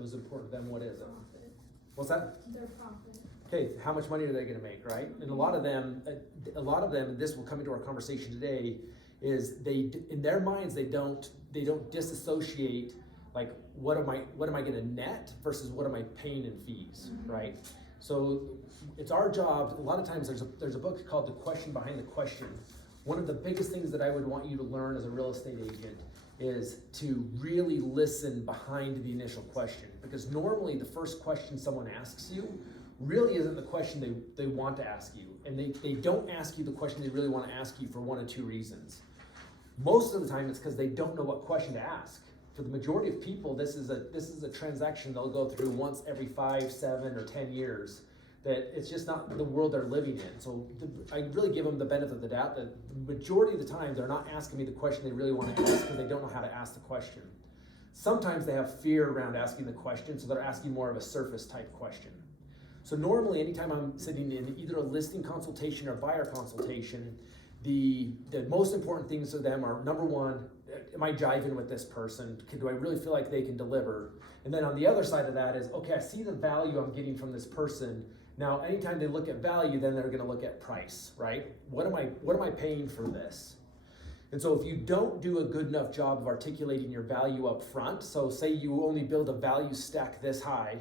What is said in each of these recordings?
that was important to them, what is it? Profit. What's that? Their profit. Okay, how much money are they gonna make, right? And a lot of them, and this will come into our conversation today, is in their minds, they don't disassociate, like, what am I gonna net versus what am I paying in fees, right? So it's our job. A lot of times there's a book called The Question Behind the Question. One of the biggest things that I would want you to learn as a real estate agent is to really listen behind the initial question, because normally the first question someone asks you really isn't the question they want to ask you, and they don't ask you the question they really want to ask you for one of two reasons. Most of the time it's because they don't know what question to ask. For the majority of people, this is a transaction they'll go through once every 5, 7, or 10 years. That it's just not the world they're living in. So I really give them the benefit of the doubt that the majority of the time they're not asking me the question they really want to ask because they don't know how to ask the question. Sometimes they have fear around asking the question, so they're asking more of a surface type question. So normally anytime I'm sitting in either a listing consultation or buyer consultation, the most important things to them are, number one, am I jiving with this person? Do I really feel like they can deliver? And then on the other side of that is, okay, I see the value I'm getting from this person. Now, anytime they look at value, then they're gonna look at price, right? What am I paying for this? And so if you don't do a good enough job of articulating your value up front, so say you only build a value stack this high,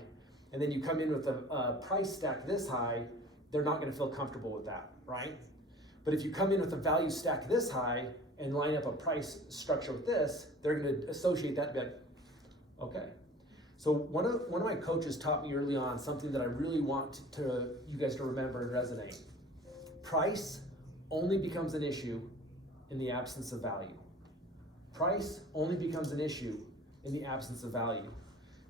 and then you come in with a price stack this high, they're not gonna feel comfortable with that, right? But if you come in with a value stack this high and line up a price structure with this, they're gonna associate that and be like, okay. So one of my coaches taught me early on something that I really want you guys to remember and resonate. Price only becomes an issue in the absence of value. Price only becomes an issue in the absence of value.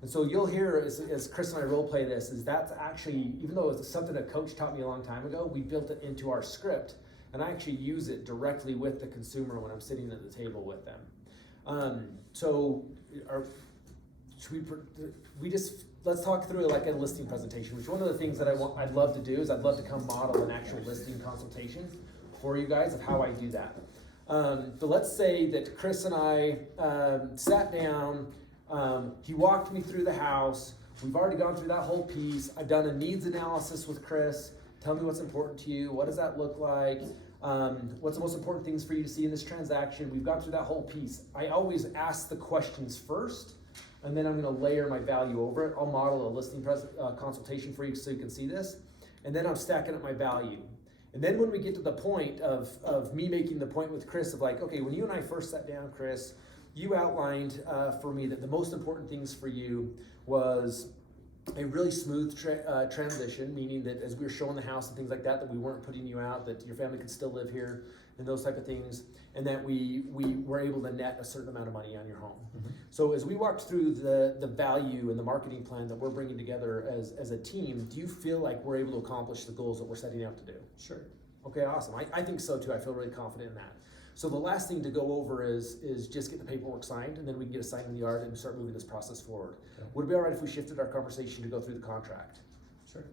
And so you'll hear, as Chris and I role play this, is that's actually, even though it's something a coach taught me a long time ago, we built it into our script, and I actually use it directly with the consumer when I'm sitting at the table with them. Let's talk through like a listing presentation, which one of the things that I'd love to do is I'd love to come model an actual listing consultation for you guys of how I do that. But let's say that Chris and I sat down, he walked me through the house, we've already gone through that whole piece, I've done a needs analysis with Chris, tell me what's important to you, what does that look like, what's the most important things for you to see in this transaction, we've gone through that whole piece. I always ask the questions first, and then I'm gonna layer my value over it. I'll model a listing consultation for you so you can see this, and then I'm stacking up my value. And then when we get to the point of me making the point with Chris of like, okay, when you and I first sat down, Chris, you outlined for me that the most important things for you was a really smooth transition, meaning that as we were showing the house and things like that, that we weren't putting you out, that your family could still live here and those type of things, and that we were able to net a certain amount of money on your home. Mm-hmm. So as we walked through the value and the marketing plan that we're bringing together as a team, do you feel like we're able to accomplish the goals that we're setting out to do? Sure. Okay, awesome. I think so too. I feel really confident in that. So the last thing to go over is just get the paperwork signed, and then we can get a sign in the yard and start moving this process forward. Okay. Would it be all right if we shifted our conversation to go through the contract? Sure.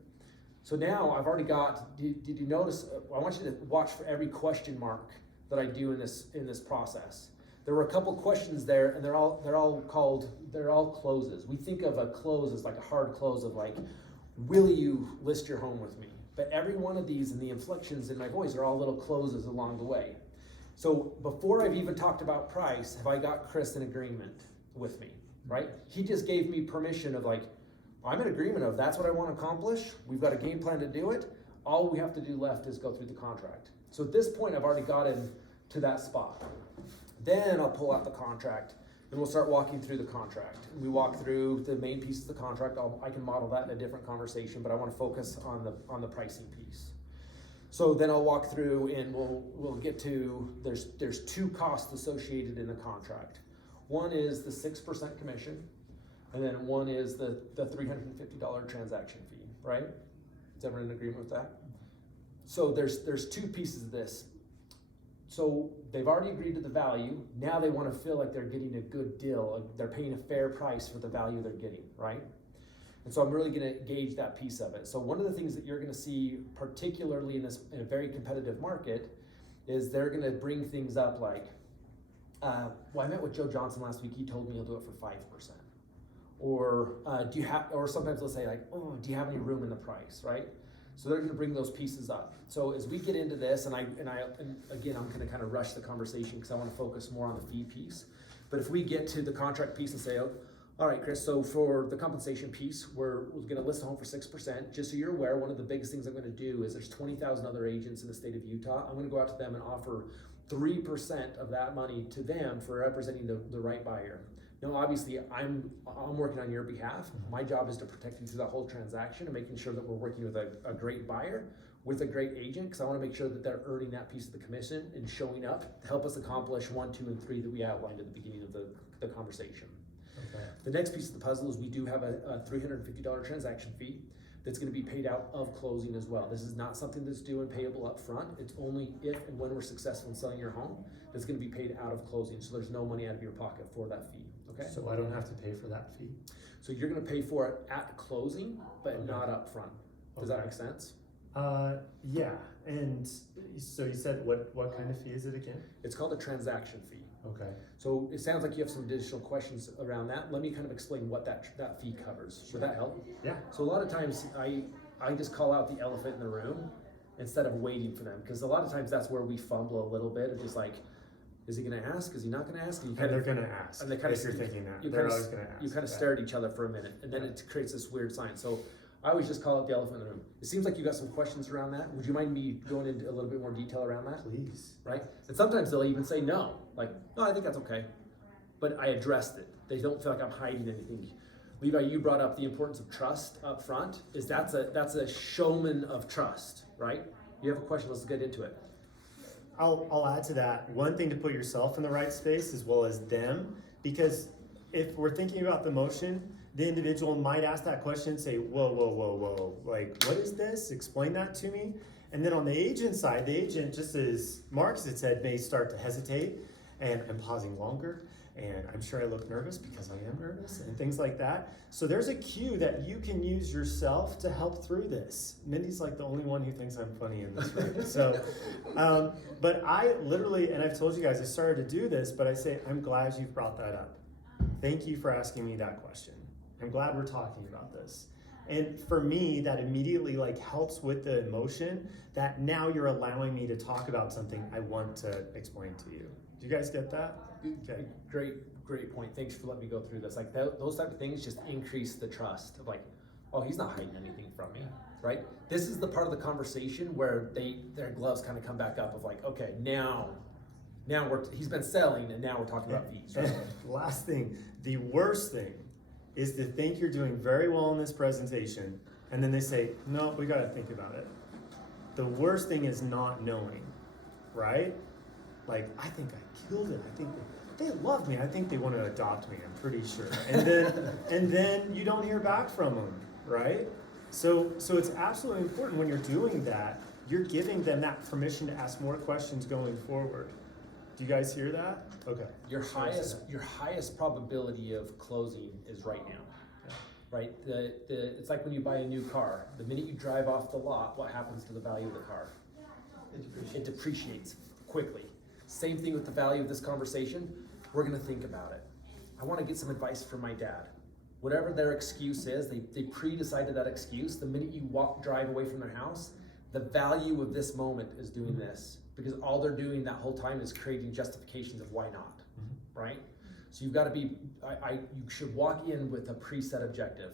So now I've already got, did you notice, I want you to watch for every question mark that I do in this process. There were a couple questions there, and they're all closes. We think of a close as like a hard close of like, will you list your home with me? But every one of these and the inflections in my voice are all little closes along the way. So before I've even talked about price, have I got Chris in agreement with me, right? He just gave me permission of like, I'm in agreement of that's what I want to accomplish. We've got a game plan to do it. All we have to do left is go through the contract. So at this point, I've already gotten to that spot. Then I'll pull out the contract and we'll start walking through the contract. And we walk through the main pieces of the contract. I can model that in a different conversation, but I want to focus on the pricing piece. So then I'll walk through and we'll get to, there's two costs associated in the contract. One is the 6% commission, and then one is the $350 transaction fee, right? Is everyone in agreement with that? So there's two pieces of this. So they've already agreed to the value. Now they want to feel like they're getting a good deal. They're paying a fair price for the value they're getting, right? And so I'm really going to gauge that piece of it. So one of the things that you're going to see, particularly in a very competitive market, is they're going to bring things up like, I met with Joe Johnson last week. He told me he'll do it for 5%. or do you have, or sometimes they'll say like, oh, do you have any room in the price, right? So they're going to bring those pieces up. So as we get into this, and again, I'm going to kind of rush the conversation because I want to focus more on the fee piece. But if we get to the contract piece and say, oh, all right, Chris, so for the compensation piece, we're going to list a home for 6%. Just so you're aware, one of the biggest things I'm going to do is there's 20,000 other agents in the state of Utah. I'm going to go out to them and offer 3% of that money to them for representing the right buyer. Now, obviously, I'm working on your behalf. My job is to protect you through that whole transaction and making sure that we're working with a great buyer, with a great agent, because I want to make sure that they're earning that piece of the commission and showing up to help us accomplish 1, 2, and 3 that we outlined at the beginning of the conversation. Okay. The next piece of the puzzle is we do have a $350 transaction fee that's going to be paid out of closing as well. This is not something that's due and payable up front. It's only if and when we're successful in selling your home that's going to be paid out of closing. So there's no money out of your pocket for that fee. Okay. So I don't have to pay for that fee? So you're going to pay for it at closing, but not up front. Does that make sense? Yeah. And so you said what kind of fee is it again? It's called a transaction fee. Okay. So it sounds like you have some additional questions around that. Let me kind of explain what that fee covers. Would that help? Yeah. So a lot of times I just call out the elephant in the room instead of waiting for them, because a lot of times that's where we fumble a little bit. It's just like, is he going to ask? Is he not going to ask? And they're going to ask. And they kind of, if you're thinking that, they're always going to ask. You kind of stare at each other for a minute, and then it creates this weird sign. So I always just call it the elephant in the room. It seems like you got some questions around that. Would you mind me going into a little bit more detail around that? Please. Right? And sometimes they'll even say no. Like, no, I think that's okay. But I addressed it. They don't feel like I'm hiding anything. Levi, you brought up the importance of trust up front. That's a showman of trust, right? You have a question, let's get into it. I'll add to that. One thing to put yourself in the right space as well as them, because if we're thinking about the motion, the individual might ask that question and say, whoa, like, what is this? Explain that to me. And then on the agent side, the agent, just as Mark had said, may start to hesitate, and I'm pausing longer, and I'm sure I look nervous because I am nervous, and things like that. So there's a cue that you can use yourself to help through this. Mindy's like the only one who thinks I'm funny in this room. So, but I literally, and I've told you guys, I started to do this, but I say, I'm glad you've brought that up. Thank you for asking me that question. I'm glad we're talking about this. And for me, that immediately like helps with the emotion that now you're allowing me to talk about something I want to explain to you. Do you guys get that? Okay. Great point. Thanks for letting me go through this. Like those type of things just increase the trust of like, oh, he's not hiding anything from me, right? This is the part of the conversation where their gloves kind of come back up of like, okay, now he's been selling and now we're talking about fees. Right? Last thing, the worst thing is to think you're doing very well in this presentation, and then they say, no, we gotta think about it. The worst thing is not knowing, right? Like, I think I killed it. I think they love me. I think they want to adopt me, I'm pretty sure. And then you don't hear back from them, right? So it's absolutely important when you're doing that, you're giving them that permission to ask more questions going forward. Do you guys hear that? Okay. Your highest probability of closing is right now. Yeah. Right? It's like when you buy a new car. The minute you drive off the lot, what happens to the value of the car? It depreciates quickly. Same thing with the value of this conversation. We're gonna think about it. I wanna get some advice from my dad. Whatever their excuse is, they pre-decided that excuse. The minute you drive away from their house, the value of this moment is doing this. Because all they're doing that whole time is creating justifications of why not, right? So you've got to be, you should walk in with a preset objective.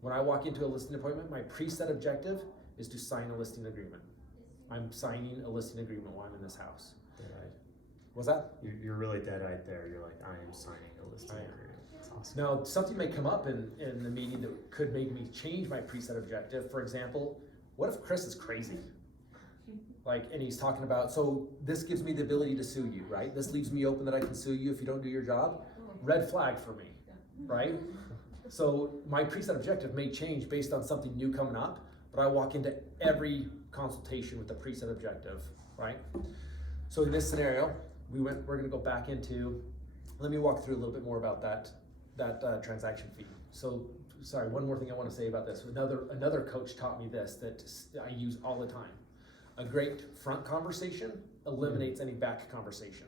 When I walk into a listing appointment, my preset objective is to sign a listing agreement. I'm signing a listing agreement while I'm in this house. Dead-eyed. What's that? You're really dead-eyed there. You're like, I am signing a listing agreement. That's awesome. Now, something may come up in the meeting that could make me change my preset objective. For example, what if Chris is crazy? And he's talking about, so this gives me the ability to sue you, right? This leaves me open that I can sue you if you don't do your job. Red flag for me, right? So my preset objective may change based on something new coming up, but I walk into every consultation with a preset objective, right? So in this scenario, we're gonna go back into, let me walk through a little bit more about that transaction fee. So, sorry, one more thing I wanna say about this. Another coach taught me this that I use all the time. A great front conversation eliminates any back conversation.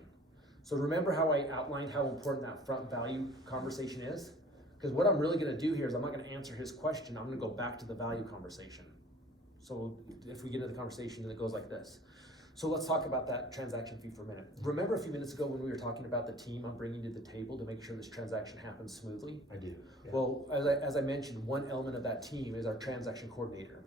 So remember how I outlined how important that front value conversation is? Because what I'm really gonna do here is I'm not gonna answer his question, I'm gonna go back to the value conversation. So if we get into the conversation, it goes like this. So let's talk about that transaction fee for a minute. Remember a few minutes ago when we were talking about the team I'm bringing to the table to make sure this transaction happens smoothly? I do. Yeah. Well, as I mentioned, one element of that team is our transaction coordinator.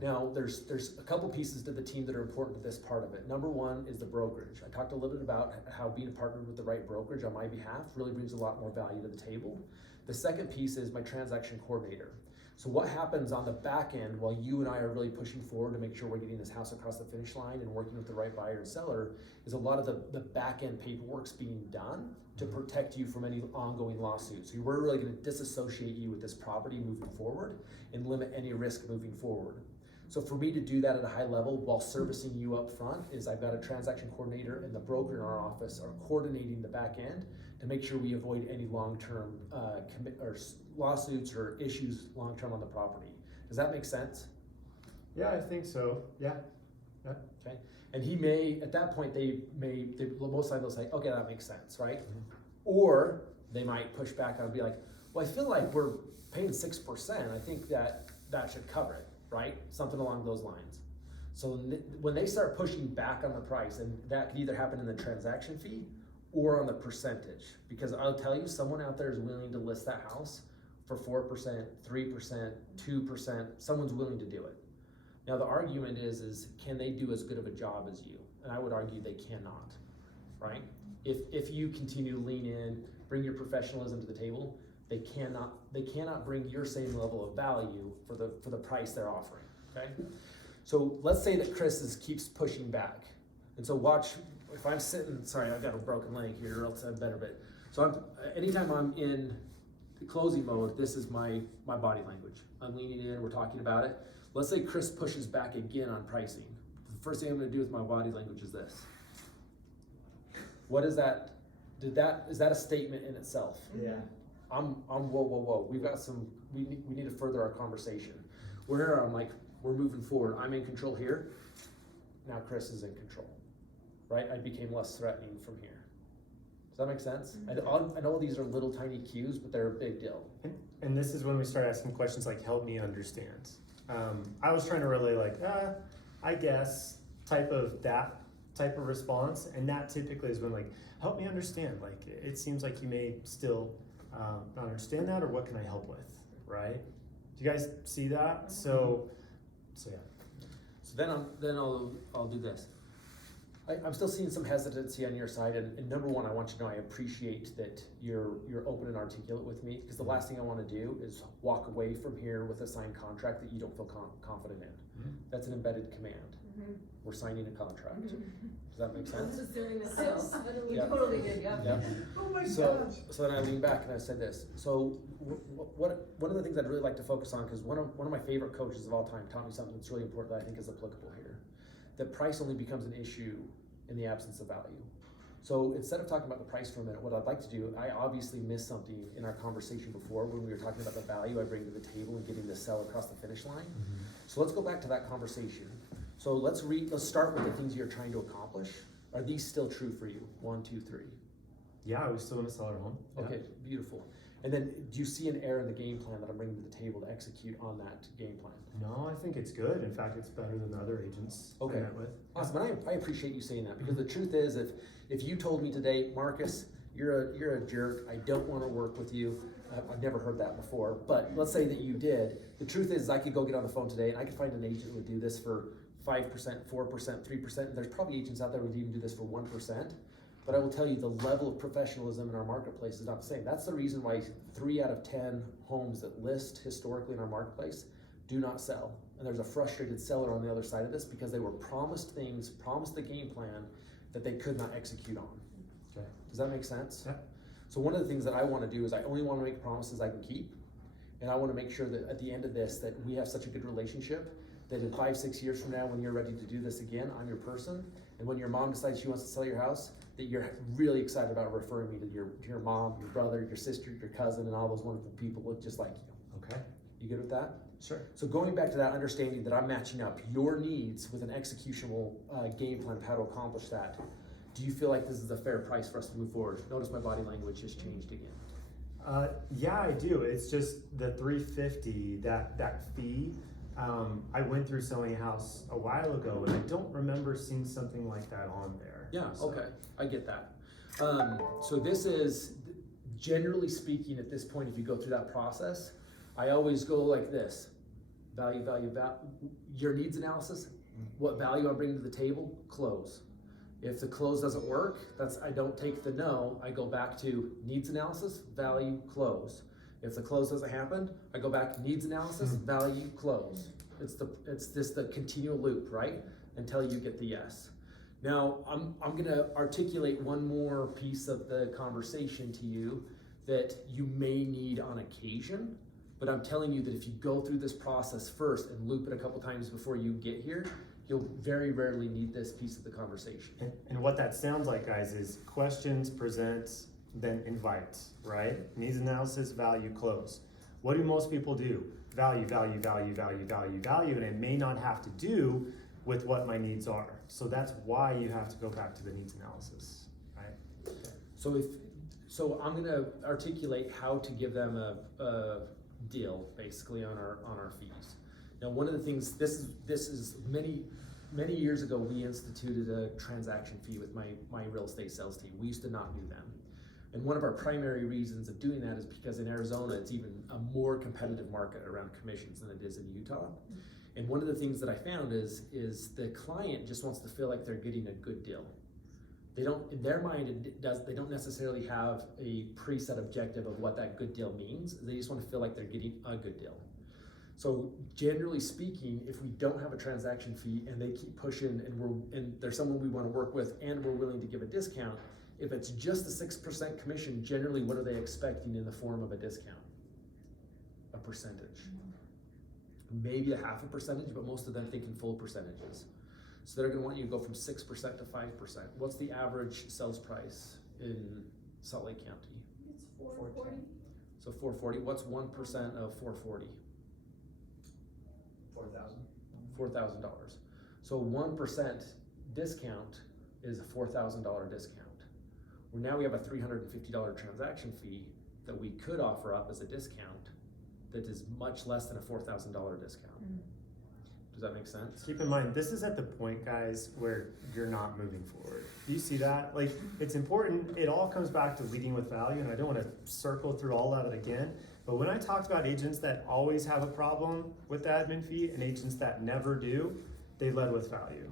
Now, there's a couple pieces to the team that are important to this part of it. Number one is the brokerage. I talked a little bit about how being partnered with the right brokerage on my behalf really brings a lot more value to the table. The second piece is my transaction coordinator. So what happens on the back end while you and I are really pushing forward to make sure we're getting this house across the finish line and working with the right buyer and seller is a lot of the back end paperwork's being done to protect you from any ongoing lawsuits. So we're really gonna disassociate you with this property moving forward and limit any risk moving forward. So for me to do that at a high level while servicing you up front is I've got a transaction coordinator and the broker in our office are coordinating the back end to make sure we avoid any long-term lawsuits or issues long-term on the property. Does that make sense? Yeah, I think so. Yeah. Okay. And he may, at that point, most likely they'll say, okay, that makes sense, right? Mm-hmm. Or they might push back on and be like, well, I feel like we're paying 6%. I think that should cover it, right? Something along those lines. So when they start pushing back on the price, and that could either happen in the transaction fee or on the percentage, because I'll tell you, someone out there is willing to list that house for 4%, 3%, 2%, someone's willing to do it. Now the argument is can they do as good of a job as you? And I would argue they cannot, right? If you continue to lean in, bring your professionalism to the table, they cannot bring your same level of value for the price they're offering, okay? So let's say that Chris keeps pushing back. And so watch, if I'm sitting, sorry, I've got a broken leg here, or else I better bit. So anytime I'm in closing mode, this is my body language. I'm leaning in, we're talking about it. Let's say Chris pushes back again on pricing. The first thing I'm gonna do with my body language is this. What is that? Is that a statement in itself? Yeah. I'm whoa. We need to further our conversation. Where I'm like, we're moving forward. I'm in control here. Now Chris is in control, right? I became less threatening from here. Does that make sense? I know these are little tiny cues, but they're a big deal. And this is when we start asking questions like, help me understand. I was trying to relay like, I guess type of response. And that typically is when like, help me understand. Like, it seems like you may still not understand that, or what can I help with, right? Do you guys see that? So yeah. So then I'll do this. I'm still seeing some hesitancy on your side, and number one, I want you to know I appreciate that you're open and articulate with me, because the last thing I want to do is walk away from here with a signed contract that you don't feel confident in. Mm-hmm. That's an embedded command. Mm-hmm. We're signing a contract. Mm-hmm. Does that make sense? Just doing this else. You totally did, yeah. Oh my gosh. So then I lean back and I said this. So one of the things I'd really like to focus on, because one of my favorite coaches of all time taught me something that's really important that I think is applicable here. That price only becomes an issue in the absence of value. So instead of talking about the price for a minute, what I'd like to do, I obviously missed something in our conversation before when we were talking about the value I bring to the table and getting this sell across the finish line. Mm-hmm. So let's go back to that conversation. So let's start with the things you're trying to accomplish. Are these still true for you? 1, 2, 3. Yeah, we still want to sell our home. Okay, beautiful. And then do you see an error in the game plan that I'm bringing to the table to execute on that game plan? No, I think it's good. In fact, it's better than the other agents I met with. Awesome, and I appreciate you saying that, because the truth is, if you told me today, Marcus, you're a jerk, I don't want to work with you, I've never heard that before, but let's say that you did. The truth is I could go get on the phone today and I could find an agent who would do this for 5%, 4%, 3%, and there's probably agents out there who would even do this for 1%. But I will tell you, the level of professionalism in our marketplace is not the same. That's the reason why 3 out of 10 homes that list historically in our marketplace do not sell. And there's a frustrated seller on the other side of this because they were promised things, promised the game plan that they could not execute on. Okay. Does that make sense? Yeah. So one of the things that I want to do is I only want to make promises I can keep. And I want to make sure that at the end of this, that we have such a good relationship that in 5, 6 years from now, when you're ready to do this again, I'm your person. And when your mom decides she wants to sell your house, that you're really excited about referring me to your mom, your brother, your sister, your cousin, and all those wonderful people look just like you. Okay. You good with that? Sure. So going back to that understanding that I'm matching up your needs with an executionable game plan of how to accomplish that, do you feel like this is a fair price for us to move forward? Notice my body language has changed again. Yeah, I do. It's just the 350, that fee. I went through selling a house a while ago and I don't remember seeing something like that on there. Yeah, So- okay, I get that. So this is, generally speaking, at this point, if you go through that process, I always go like this: value, your needs analysis, what value I'm bringing to the table, close. If the close doesn't work, I don't take the no, I go back to needs analysis, value, close. If the close doesn't happen, I go back, needs analysis, value, close. It's just the continual loop, right? Until you get the yes. Now, I'm gonna articulate one more piece of the conversation to you that you may need on occasion, but I'm telling you that if you go through this process first and loop it a couple times before you get here, you'll very rarely need this piece of the conversation. And what that sounds like, guys, is questions, present, then invite, right? Needs analysis, value, close. What do most people do? Value, and it may not have to do with what my needs are. So that's why you have to go back to the needs analysis, right? So I'm gonna articulate how to give them a deal basically on our fees. Now, one of the things, this is many years ago, we instituted a transaction fee with my real estate sales team. We used to not do them. And one of our primary reasons of doing that is because in Arizona, it's even a more competitive market around commissions than it is in Utah. And one of the things that I found is the client just wants to feel like they're getting a good deal. They don't, in their mind, they don't necessarily have a preset objective of what that good deal means. They just want to feel like they're getting a good deal. So generally speaking, if we don't have a transaction fee and they keep pushing and there's someone we want to work with and we're willing to give a discount, if it's just a 6% commission, generally what are they expecting in the form of a discount? A percentage. Maybe a half a percentage, but most of them thinking full percentages. So they're gonna want you to go from 6% to 5%. What's the average sales price in Salt Lake County? It's 440. So 440, what's 1% of 440? $4,000. So 1% discount is a $4,000 discount. Well, now we have a $350 transaction fee that we could offer up as a discount that is much less than a $4,000 discount. Does that make sense? Keep in mind, this is at the point, guys, where you're not moving forward. Do you see that? Like, it's important. It all comes back to leading with value, and I don't want to circle through all of it again. But when I talked about agents that always have a problem with the admin fee and agents that never do, they led with value,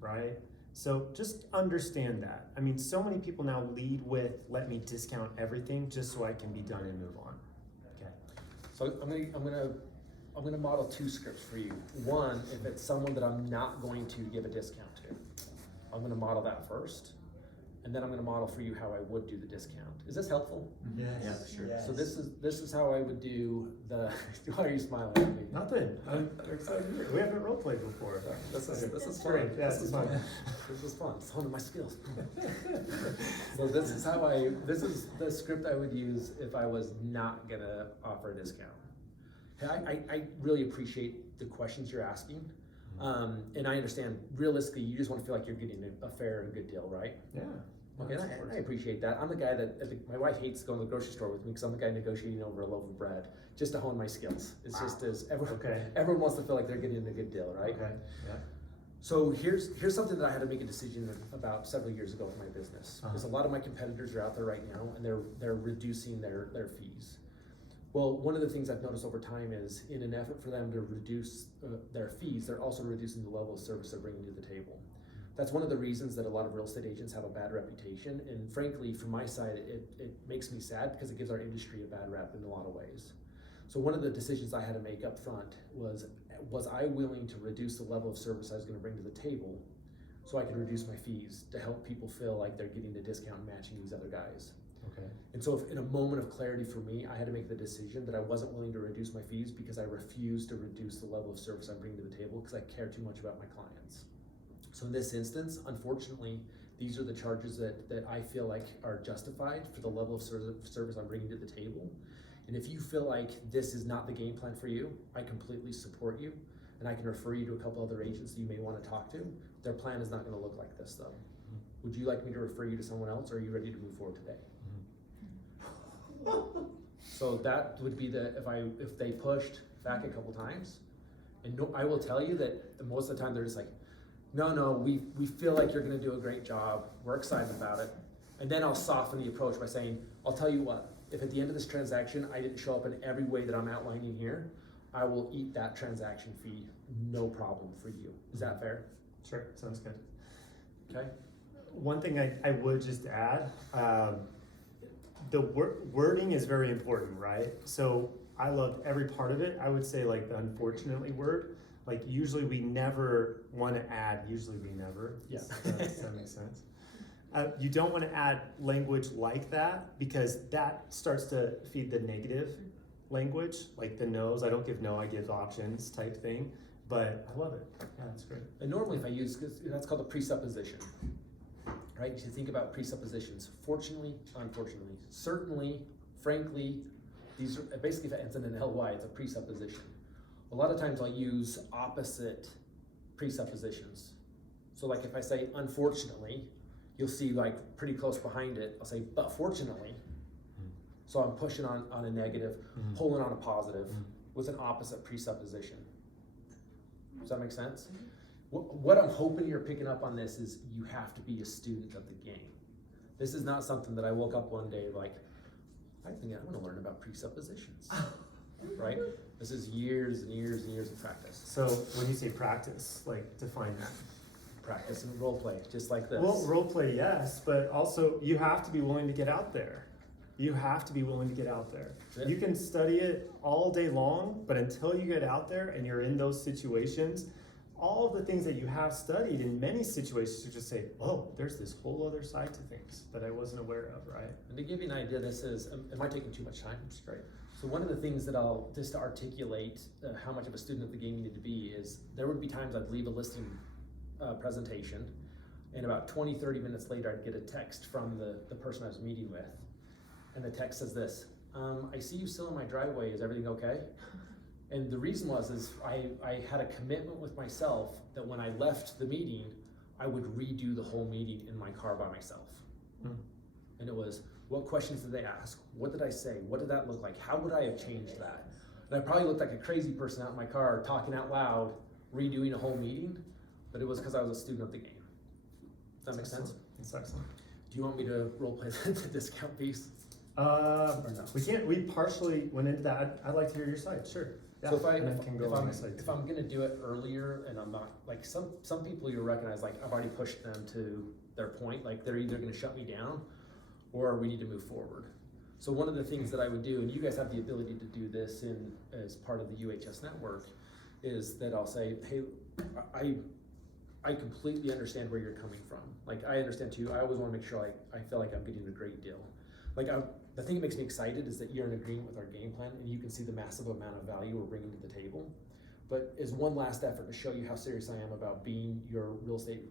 right? So just understand that. I mean, so many people now lead with, let me discount everything just so I can be done and move on. Okay. So I'm gonna model two scripts for you. One, if it's someone that I'm not going to give a discount to, I'm gonna model that first, and then I'm gonna model for you how I would do the discount. Is this helpful? Yes. Yeah, for sure. So this is how I would do the. Why are you smiling at me? Nothing. I'm excited to hear it. We haven't role played before. This is fun. Great. Yeah, This is fun. This is fun. It's one of my skills. So this is the script I would use if I was not gonna offer a discount. I really appreciate the questions you're asking. And I understand, realistically, you just want to feel like you're getting a fair and good deal, right? Yeah. Okay, and I appreciate that. I'm the guy my wife hates going to the grocery store with me because I'm the guy negotiating over a loaf of bread just to hone my skills. It's just as everyone wants to feel like they're getting a good deal, right? Okay. Yeah. So here's something that I had to make a decision about several years ago with my business. Because a lot of my competitors are out there right now and they're reducing their fees. Well, one of the things I've noticed over time is in an effort for them to reduce their fees, they're also reducing the level of service they're bringing to the table. That's one of the reasons that a lot of real estate agents have a bad reputation. And frankly, from my side, it makes me sad because it gives our industry a bad rep in a lot of ways. So one of the decisions I had to make up front was I willing to reduce the level of service I was going to bring to the table so I could reduce my fees to help people feel like they're getting the discount matching these other guys. Okay. And so if in a moment of clarity for me, I had to make the decision that I wasn't willing to reduce my fees because I refused to reduce the level of service I'm bringing to the table because I care too much about my clients. So in this instance, unfortunately, these are the charges that I feel like are justified for the level of service I'm bringing to the table. And if you feel like this is not the game plan for you, I completely support you. And I can refer you to a couple other agents that you may want to talk to. Their plan is not going to look like this though. Would you like me to refer you to someone else or are you ready to move forward today? So that would be if they pushed back a couple times, and no, I will tell you that most of the time they're just like, no, we feel like you're gonna do a great job, we're excited about it. And then I'll soften the approach by saying, I'll tell you what, if at the end of this transaction, I didn't show up in every way that I'm outlining here, I will eat that transaction fee, no problem for you. Is that fair? Sure, sounds good. Okay. One thing I would just add, the wording is very important, right? So I loved every part of it. I would say like the unfortunately word, like usually we never want to add, usually we never. Yeah. Does that make sense? You don't want to add language like that because that starts to feed the negative language, like the no's. I don't give no, I give options type thing. But I love it. Yeah, that's great. And normally if I use, that's called a presupposition, right? You think about presuppositions. Fortunately, unfortunately, certainly, frankly, these are basically, if it ends in an ly, it's a presupposition. A lot of times I'll use opposite presuppositions. So like if I say unfortunately, you'll see like pretty close behind it, I'll say, but fortunately. So I'm pushing on a negative, pulling on a positive with an opposite presupposition. Does that make sense? What I'm hoping you're picking up on this is you have to be a student of the game. This is not something that I woke up one day like, I think I want to learn about presuppositions, right? This is years and years and years of practice. So when you say practice, like define that. Practice and role play, just like this. Well, role play, yes, but also you have to be willing to get out there. You have to be willing to get out there. Yeah. You can study it all day long, but until you get out there and you're in those situations, all of the things that you have studied in many situations, you just say, oh, there's this whole other side to things that I wasn't aware of, right? And to give you an idea, this is, am I taking too much time? It's great. So one of the things that I'll, just to articulate how much of a student of the game you need to be is, there would be times I'd leave a listing presentation, and about 20, 30 minutes later, I'd get a text from the person I was meeting with. And the text says this, I see you still in my driveway, is everything okay? And the reason is I had a commitment with myself that when I left the meeting, I would redo the whole meeting in my car by myself. And it was, what questions did they ask? What did I say? What did that look like? How would I have changed that? And I probably looked like a crazy person out in my car talking out loud, redoing a whole meeting, but it was because I was a student of the game. Does that make sense? That's excellent. Do you want me to role play the discount piece? Or no? We partially went into that. I'd like to hear your side, sure. Yeah. So if I'm gonna do it earlier and I'm not, like some people you recognize, like I've already pushed them to their point, like they're either gonna shut me down or we need to move forward. So one of the things that I would do, and you guys have the ability to do this as part of the UHS network, is that I'll say, hey, I completely understand where you're coming from. Like I understand too, I always wanna make sure I feel like I'm getting a great deal. Like the thing that makes me excited is that you're in agreement with our game plan and you can see the massive amount of value we're bringing to the table. But as one last effort to show you how serious I am about being your real estate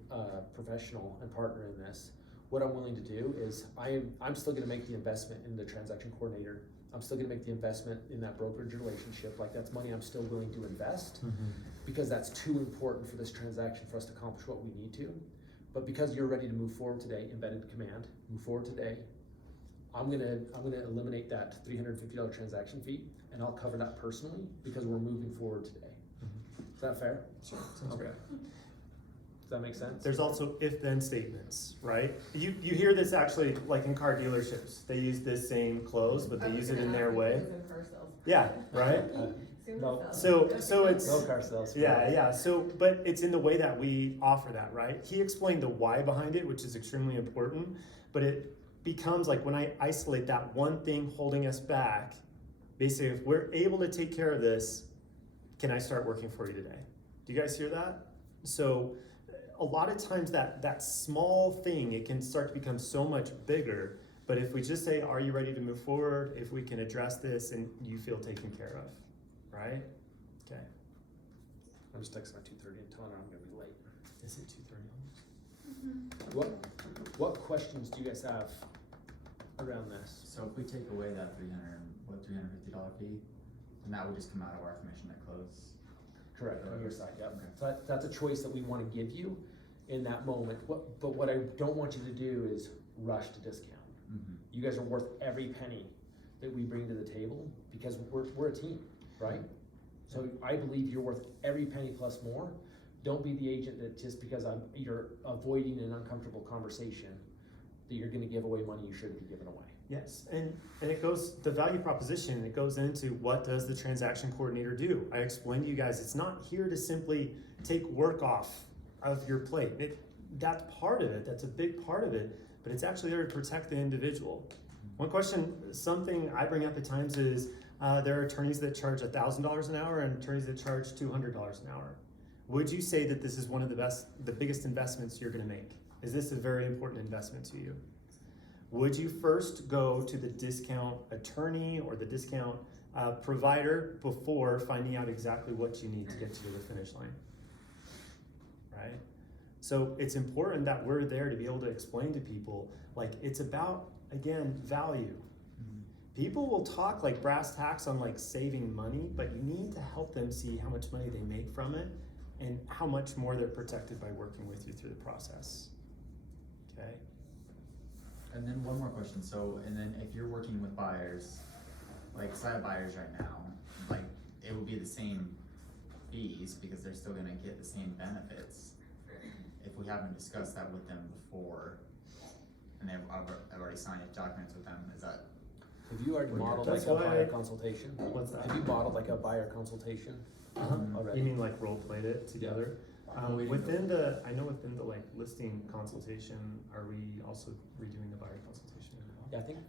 professional and partner in this, what I'm willing to do is I'm still gonna make the investment in the transaction coordinator. I'm still gonna make the investment in that brokerage relationship. Like that's money I'm still willing to invest because that's too important for this transaction for us to accomplish what we need to. But because you're ready to move forward today, embedded command, move forward today, I'm gonna eliminate that $350 transaction fee, and I'll cover that personally because we're moving forward today. Is that fair? Sure. Sounds Okay. good. Does that make sense? There's also if-then statements, right? You hear this actually like in car dealerships. They use this same close, but they use it in their way. Yeah, right? No. So it's No car sales. yeah. So, but it's in the way that we offer that, right? He explained the why behind it, which is extremely important, but it becomes like when I isolate that one thing holding us back, basically if we're able to take care of this, can I start working for you today? Do you guys hear that? So a lot of times that small thing, it can start to become so much bigger, but if we just say, are you ready to move forward? If we can address this and you feel taken care of, right? Okay. I'm just texting my 2:30 and telling her I'm gonna be late. Is it 2:30? What questions do you guys have around this? So if we take away that $350 fee, then that would just come out of our commission at close. Correct, on your side, yep. Okay. So that's a choice that we want to give you in that moment. But what I don't want you to do is rush to discount. You guys are worth every penny that we bring to the table, because we're a team, right? So I believe you're worth every penny plus more. Don't be the agent that just because you're avoiding an uncomfortable conversation, that you're gonna give away money you shouldn't be giving away. Yes, and it goes, the value proposition, it goes into what does the transaction coordinator do? I explained to you guys, it's not here to simply take work off of your plate. That's part of it, that's a big part of it, but it's actually there to protect the individual. One question, something I bring up at times is, there are attorneys that charge $1,000 an hour and attorneys that charge $200 an hour. Would you say that this is one of the biggest investments you're gonna make? Is this a very important investment to you? Would you first go to the discount attorney or the discount provider before finding out exactly what you need to get to the finish line? Right? So it's important that we're there to be able to explain to people, like, it's about, again, value. People will talk like brass tacks on like saving money, but you need to help them see how much money they make from it and how much more they're protected by working with you through the process. Okay? And then one more question, so, and then if you're working with buyers, like, say I have buyers right now, like, it would be the same fees, because they're still gonna get the same benefits. If we haven't discussed that with them before, and I've already signed documents with them, is that? Have you already Well, modeled that's like a why buyer consultation? What's that? Have you modeled like a buyer consultation already? You mean like role played it together? Within the like listing consultation, are we also redoing the buyer consultation as well? Yeah, I think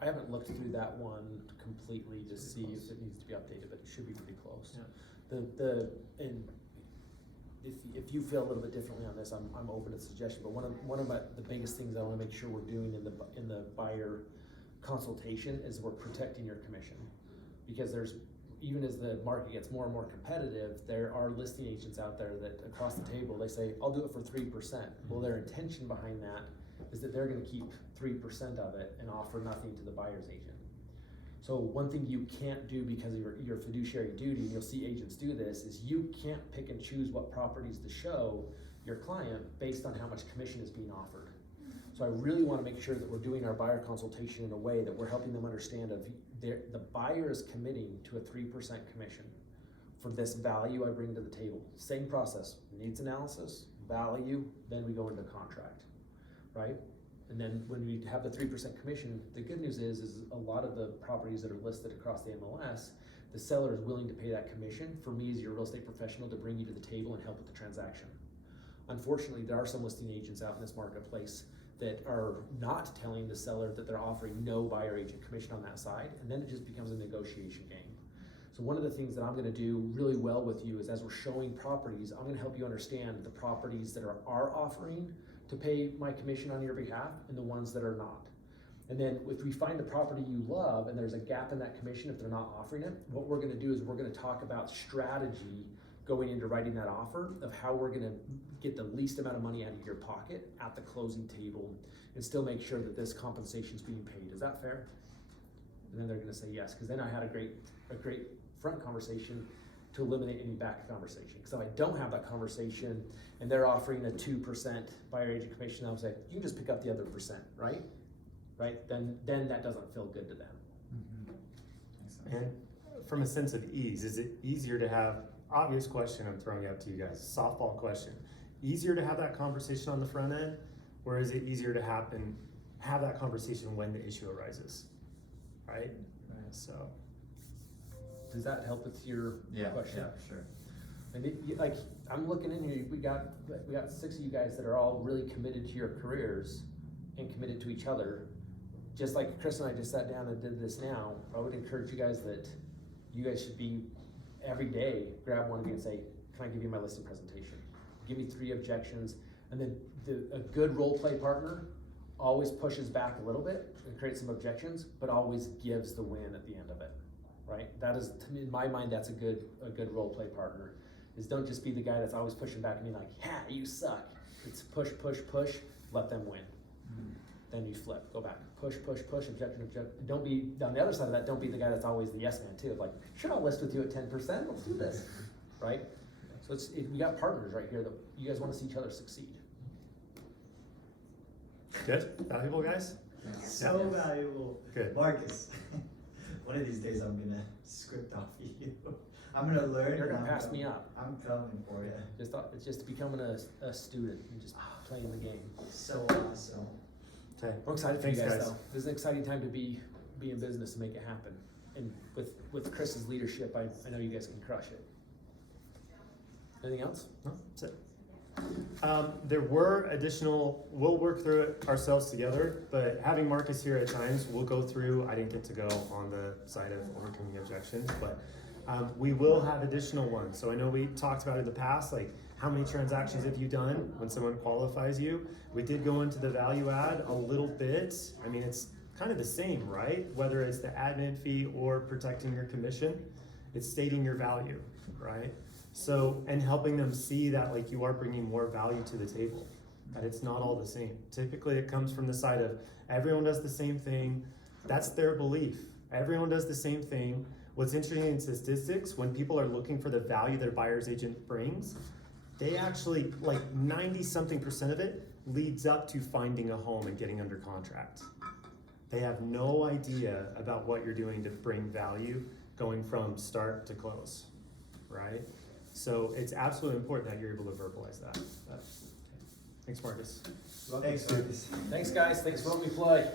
I haven't looked through that one completely to see if it needs to be updated, but it should be pretty close. Yeah. And if you feel a little bit differently on this, I'm open to suggestion, but one of the biggest things I wanna make sure we're doing in the buyer consultation is we're protecting your commission. Because even as the market gets more and more competitive, there are listing agents out there that across the table, they say, I'll do it for 3%. Well, their intention behind that is that they're gonna keep 3% of it and offer nothing to the buyer's agent. So one thing you can't do because of your fiduciary duty, and you'll see agents do this, is you can't pick and choose what properties to show your client based on how much commission is being offered. So I really wanna make sure that we're doing our buyer consultation in a way that we're helping them understand the buyer is committing to a 3% commission for this value I bring to the table. Same process, needs analysis, value, then we go into contract, right? And then when we have the 3% commission, the good news is a lot of the properties that are listed across the MLS, the seller is willing to pay that commission for me as your real estate professional to bring you to the table and help with the transaction. Unfortunately, there are some listing agents out in this marketplace that are not telling the seller that they're offering no buyer agent commission on that side, and then it just becomes a negotiation game. So one of the things that I'm gonna do really well with you is, as we're showing properties, I'm gonna help you understand the properties that are offering to pay my commission on your behalf and the ones that are not. And then if we find a property you love and there's a gap in that commission if they're not offering it, what we're gonna do is we're gonna talk about strategy going into writing that offer of how we're gonna get the least amount of money out of your pocket at the closing table and still make sure that this compensation is being paid. Is that fair? And then they're gonna say yes, because then I had a great front conversation to eliminate any back conversation. Because if I don't have that conversation and they're offering a 2% buyer agent commission, I'll say, you can just pick up the other percent, right? Right? Then that doesn't feel good to them. Mm-hmm. And from a sense of ease, is it easier to have, obvious question I'm throwing out to you guys, softball question, easier to have that conversation on the front end, or is it easier to have that conversation when the issue arises, right? So. Does that help with your question? Yeah, for sure. And like, I'm looking in here, we got 6 of you guys that are all really committed to your careers and committed to each other. Just like Chris and I just sat down and did this now, I would encourage you guys that you guys should be, every day, grab one of you and say, can I give you my listing presentation? Give me 3 objections. And then a good role play partner always pushes back a little bit and creates some objections, but always gives the win at the end of it. Right? That is, in my mind, that's a good role play partner. Is don't just be the guy that's always pushing back and being like, yeah, you suck. It's push, push, push, let them win. Mm-hmm. Then you flip, go back, push, push, push, objection, objection. Don't be, on the other side of that, don't be the guy that's always the yes man too. Like, sure, I'll list with you at 10%, let's do this, right? So we got partners right here that you guys want to see each other succeed. Good? Valuable, guys? So valuable. Good. Marcus, One of these days I'm gonna script off of you. I'm gonna learn. You're and gonna I'm pass me up. I'm coming for you. It's just becoming a student and just playing the game. So awesome. Okay. I'm excited for you Thanks, guys, guys. though. This is an exciting time to be in business and make it happen. And with Chris's leadership, I know you guys can crush it. Anything else? No, that's it. There were additional, we'll work through it ourselves together, but having Marcus here at times, we'll go through, I didn't get to go on the side of overcoming objections, but we will have additional ones. So I know we talked about in the past, like how many transactions have you done when someone qualifies you? We did go into the value add a little bit. I mean, it's kind of the same, right? Whether it's the admin fee or protecting your commission, it's stating your value, right? So, and helping them see that like you are bringing more value to the table, that it's not all the same. Typically it comes from the side of everyone does the same thing. That's their belief. Everyone does the same thing. What's interesting in statistics, when people are looking for the value that a buyer's agent brings, they actually, like 90-something% of it leads up to finding a home and getting under contract. They have no idea about what you're doing to bring value going from start to close, right? So it's absolutely important that you're able to verbalize that. Thanks, Marcus. Thanks, Lucas. Thanks, guys. Thanks for letting me play.